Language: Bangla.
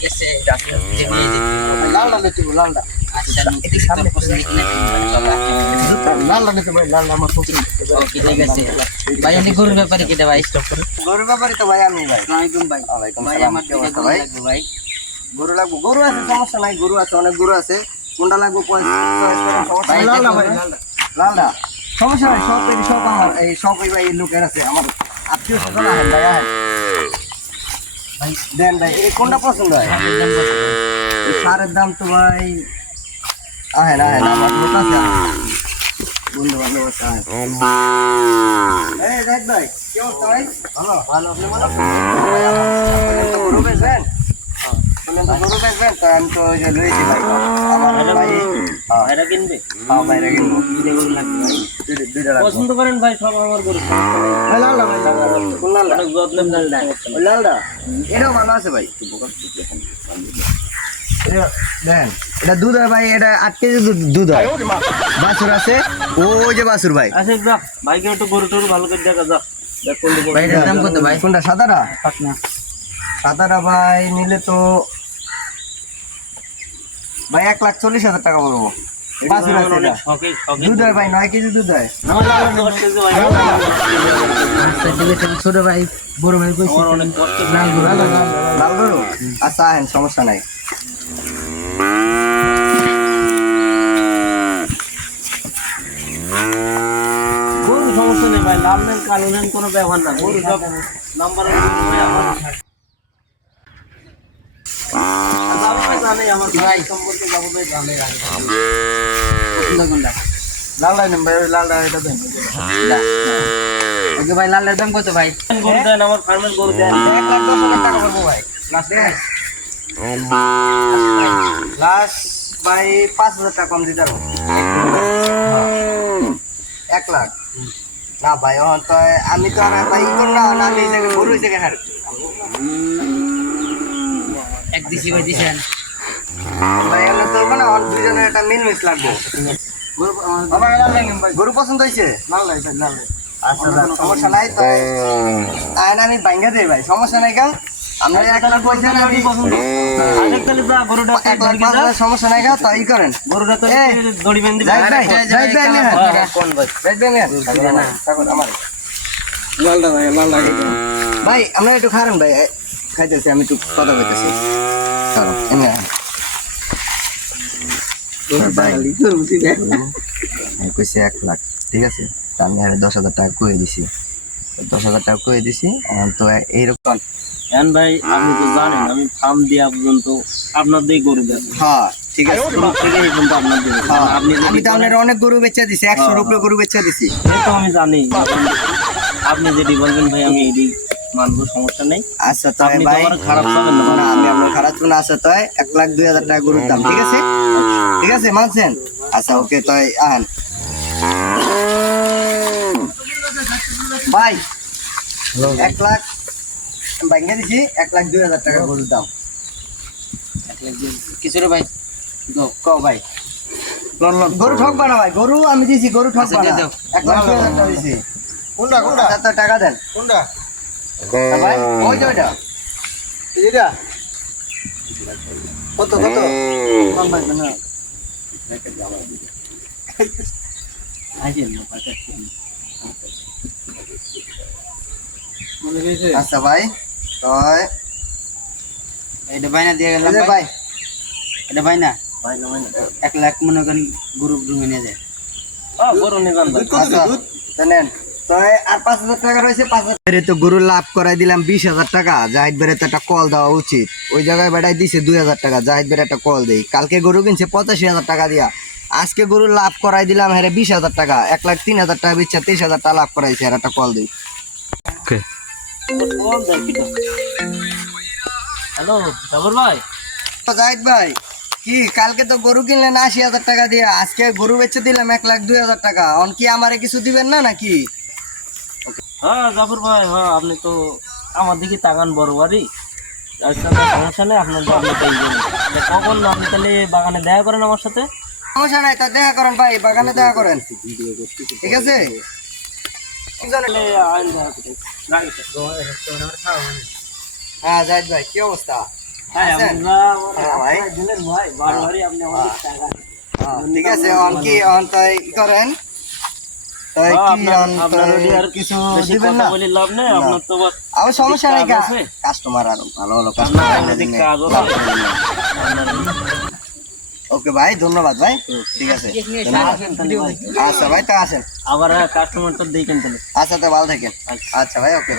ঠিক আছে রাস্তা থেকে নিয়ে যেতে লালটা নিতে হবে, লালটা। আচ্ছা একটু সামনে পছন্দ কিনে লালটা নিতে ভাই, লালটা আমার পছন্দ। ওকে ঠিক আছে ভাই এনে গরুর ব্যাপারে কিটা ভাই স্টপ করো গরুর ব্যাপারে তো ভাই আমি ভাই। ওয়ালাইকুম ভাই ওয়ালাইকুম ভাই সালাম। আমার কি দুইটা অবস্থা গরু ভাই? লাগবে ভাই গরু লাগবে, গরু আছে, সমস্যা নাই, গরু আছে, অনেক গরু আছে। কোনটা লাগবে চয়েস করেন, সমস্যা নাই। ভাই, লালটা দেখো ভাই, না। লালটা। লালটা সমস্যা নাই, সব আমার এই সব এই ভাই লোকের আছে, আমার আত্মীয় স্বজন আহেন ভাই, আহেন ভাই, দেন ভাই। এই কোনটা পছন্দ হয়? সারের দাম কত ভাই? এই সারের দাম তো ভাই, আহেন আহেন, আমার লোক আছে, বন্ধু বান্ধব আছে, আহেন। এই দেখ ভাই, কি অবস্থা ভাই? ভালো ভালো, আপনি ভালো আছেন? আপনি তো গরু বেচবেন? আপনি তো গরু বেচবেন, তো আমি তো ওই যে লইছি ভাই, আমার ভাই। হ্যাঁ, ভাইরা কিনবে হ্যাঁ বাইরে কিনবো। দুইটা গরু লাগবে ভাই দুইটা রাখবো। পছন্দ করেন ভাই সব আমার গরু ভাই লালটা ভাই, লালটা। কোন লালটা? অনেক যত্নের লালটা ওই লালটা? এটাও ভালো আছে ভাই। এটা দেখেন, এটা দুধ হয় ভাই, এটা 8 কেজি দুধ হয়। বাছুর আছে, ওই যে বাছুর ভাই। আচ্ছা যা ভাইকে একটু গরু টরু ভালো করে দেখা যা দেখ কোন দিকে ভাই দাম কত ভাই কোনটা সাদাটা? পাকনা সাদাটা ভাই নিলে তো ভাই 1,40,000 টাকা বলবো। বাছুর আছে এটা। শখে শখে দুধ হয় ভাই, 9 কেজি দুধ হয়। আমার লাল 10 কেজি ভাই আচ্ছা ঠিক আছে ছোট ভাই বড় ভাই কইছি আমার অনেক কষ্ট। লাল গরু? আচ্ছা আহেন, সমস্যা নাই। গরু সমস্যা নেই ভাই লাল নেন কালো নেন কোনো ব্যবহার না গরু সব নাম্বার জানে আমার ভাই সম্পর্কে যাবো ভাই জানে কোনটা লালটা নেন ভাই, ওই লালটা এটা দেন। ওকে ভাই লালের দাম কত ভাই গরু দেন আমার ফার্মের গরু দেন 1,10,000 টাকা পড়বো ভাই। লাস্ট ভাই 5,000 টাকা কম দিতে পারবো। 1 লাখ না ভাই, এখন তো আমি তো আর ভাই ই করলাম না, আমি এই জায়গায় গরু এই জায়গায় হার এক দিছি ভাই দিছেন ভাই, এমনি তো মানে আমার দুইজনের একটা মিলমিশ লাগবে। গরু পছন্দ হয়েছে? আচ্ছা যাক, সমস্যা নাই তো। আইন আমি ভাঙ্গা দেই ভাই, সমস্যা নাই গা। আমরা 1 লাখ পয়সা না, আমি আরেক তাহলে যা গরুটা 1,05,000 সমস্যা নাই গা, তো ই করেন। গরুটা তো এই, দড়ি বেঁধে যাই ভাই, যাই ভাই, নিয়ে হাঁট। কোন ভাই যাই ভাই, নিয়ে হাঁট। থাকুন, আমার ভাই আমরা একটু খারান ভাই, খাইতেছি, আমি একটু কথা কইতেছি। চলো এনে আয়। ভাই, আমি কইছি 1 লাখ, ঠিক আছে, তা আমি আর 10,000 টাকা কয়ে দিছি। 10,000 টাকা কয়ে দিছি, এখন তো এইরকম। এখন ভাই আপনি তো জানেন আমি ফার্ম দিয়া পর্যন্ত আপনার দিয়ে গরু দেন হ্যাঁ ঠিক আছে, থেকে এই পর্যন্ত আপনার দিয়ে হ্যাঁ, আপনি যদি আমি তো আপনার অনেক গরু বেচা দিছি, 100-র উপরে গরু বেচা দিছি। সে তো আমি জানি আপনি যেটি বলবেন ভাই আমি এটি মানবো সমস্যা নেই আচ্ছা তো আপনি তো ভাই, আমার খারাপ চাবেন না না আমি আপনার খারাপ শুনে, আছে তো 1,02,000 টাকা গরুর দাম, ঠিক আছে, ঠিক আছে, মানছেন? আচ্ছা ওকে, তো আহেন ভাই। 1 লাখ ভাঙ্গা দিছি, 1,02,000 টাকা গরুর দাম। কিছু রে ভাই কও ভাই, গরু ঠকবা না ভাই, গরু আমি দিছি, গরু ঠকবা আচ্ছা, না। দিয়ে দাও। 1,02,000 টাকা দিছি। কোনটা তো টাকা দেন ভাই, ওই যে ওইটা এটা কত কত কম ভাই না। আচ্ছা ভাই, তো এটা ভাই না দিয়ে গেলাম এই যে ভাই ভাই, এটা ভাই না ভাই না ভাই না 1 লাখ মনে করেন গরু রুমে নিয়ে যায় গরু নিবেন ভাই আচ্ছা তো নেন, তো আর 5,000 টাকা রয়েছে। 5,000 তো গরু লাভ করাই দিলাম 20,000 টাকা। জাহিদ বেড়ে তো একটা কল দেওয়া উচিত, ওই জায়গায় বেড়াই দিছে 2,000 টাকা। জাহিদ বেড়ে একটা কল দেই, কালকে গরু কিনছে 85,000 টাকা দিয়া, আজকে গরু লাভ করাই দিলাম হ্যাঁ 20,000 টাকা। 1,03,000 টাকা বেচা 23,000 টাকা লাভ করাইছে, আর একটা কল দেই। হ্যালো জাবর ভাই তো জাহিদ ভাই, কি কালকে তো গরু কিনলেন 80,000 টাকা দিয়ে, আজকে গরু বেচে দিলাম 1,02,000 টাকা। অন কি আমারে কিছু দিবেন না নাকি? হ্যাঁ জাফর ভাই হ্যাঁ আপনি তো আমার দিকে তাকান বড় বাড়ি আচ্ছা সমস্যা নেই আপনার আপনি তাই কখন আপনি তাহলে বাগানে দেখা করেন আমার সাথে সমস্যা নাই, তা দেখা করেন ভাই, বাগানে দেখা করেন, ঠিক আছে। তাহলে আইন দেখা করেন। হ্যাঁ জাহিদ ভাই, কি অবস্থা? হ্যাঁ আছেন? আমরা হ্যাঁ, ভাই। দিলেন ভাই বারবারই আপনি আমাদের টাকা ঠিক আছে অন কি অন তাই ই করেন তাই কি অন আপনার তাই ওটি আর কিছু বেশি দিবেন কথা না বলি লাভ নেই, না। আপনার তো আবার আমার সমস্যা নেই কাজ আছে। কাস্টমার আর ভালো ভালো আপনার কাস্টমার অনেক কাজ আছে। ওকে ভাই ধন্যবাদ ভাই ঠিক আছে ধন্যবাদ। আচ্ছা ভাই তা আসেন আবার কাস্টমারটা দেখেন তাহলে। আচ্ছা তো ভালো থাকেন আচ্ছা ভাই ওকে